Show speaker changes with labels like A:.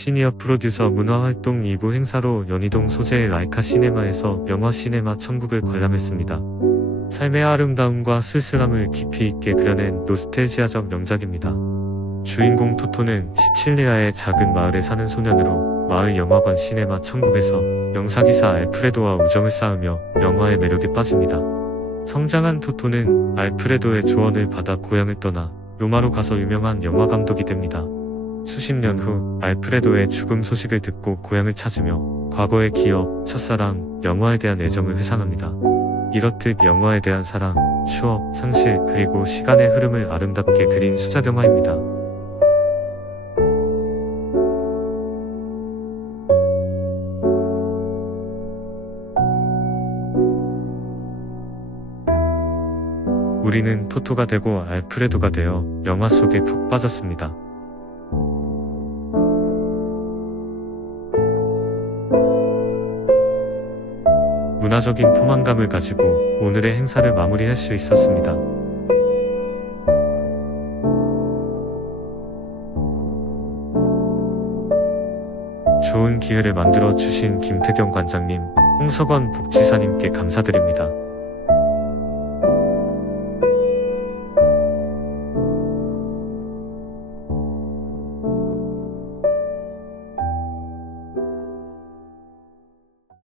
A: 시니어 프로듀서 문화활동 2부 행사로 연희동 소재의 라이카 시네마에서 영화 시네마 천국을 관람했습니다. 삶의 아름다움과 쓸쓸함을 깊이 있게 그려낸 노스텔지아적 명작입니다. 주인공 토토는 시칠리아의 작은 마을에 사는 소년으로 마을 영화관 시네마 천국에서 영사기사 알프레도와 우정을 쌓으며 영화의 매력에 빠집니다. 성장한 토토는 알프레도의 조언을 받아 고향을 떠나 로마로 가서 유명한 영화 감독이 됩니다. 수십 년 후 알프레도의 죽음 소식을 듣고 고향을 찾으며 과거의 기억, 첫사랑, 영화에 대한 애정을 회상합니다. 이렇듯 영화에 대한 사랑, 추억, 상실, 그리고 시간의 흐름을 아름답게 그린 수작 영화입니다. 우리는 토토가 되고 알프레도가 되어 영화 속에 푹 빠졌습니다. 문화적인 포만감을 가지고 오늘의 행사를 마무리할 수 있었습니다. 좋은 기회를 만들어 주신 김태경 관장님, 홍석원 복지사님께 감사드립니다.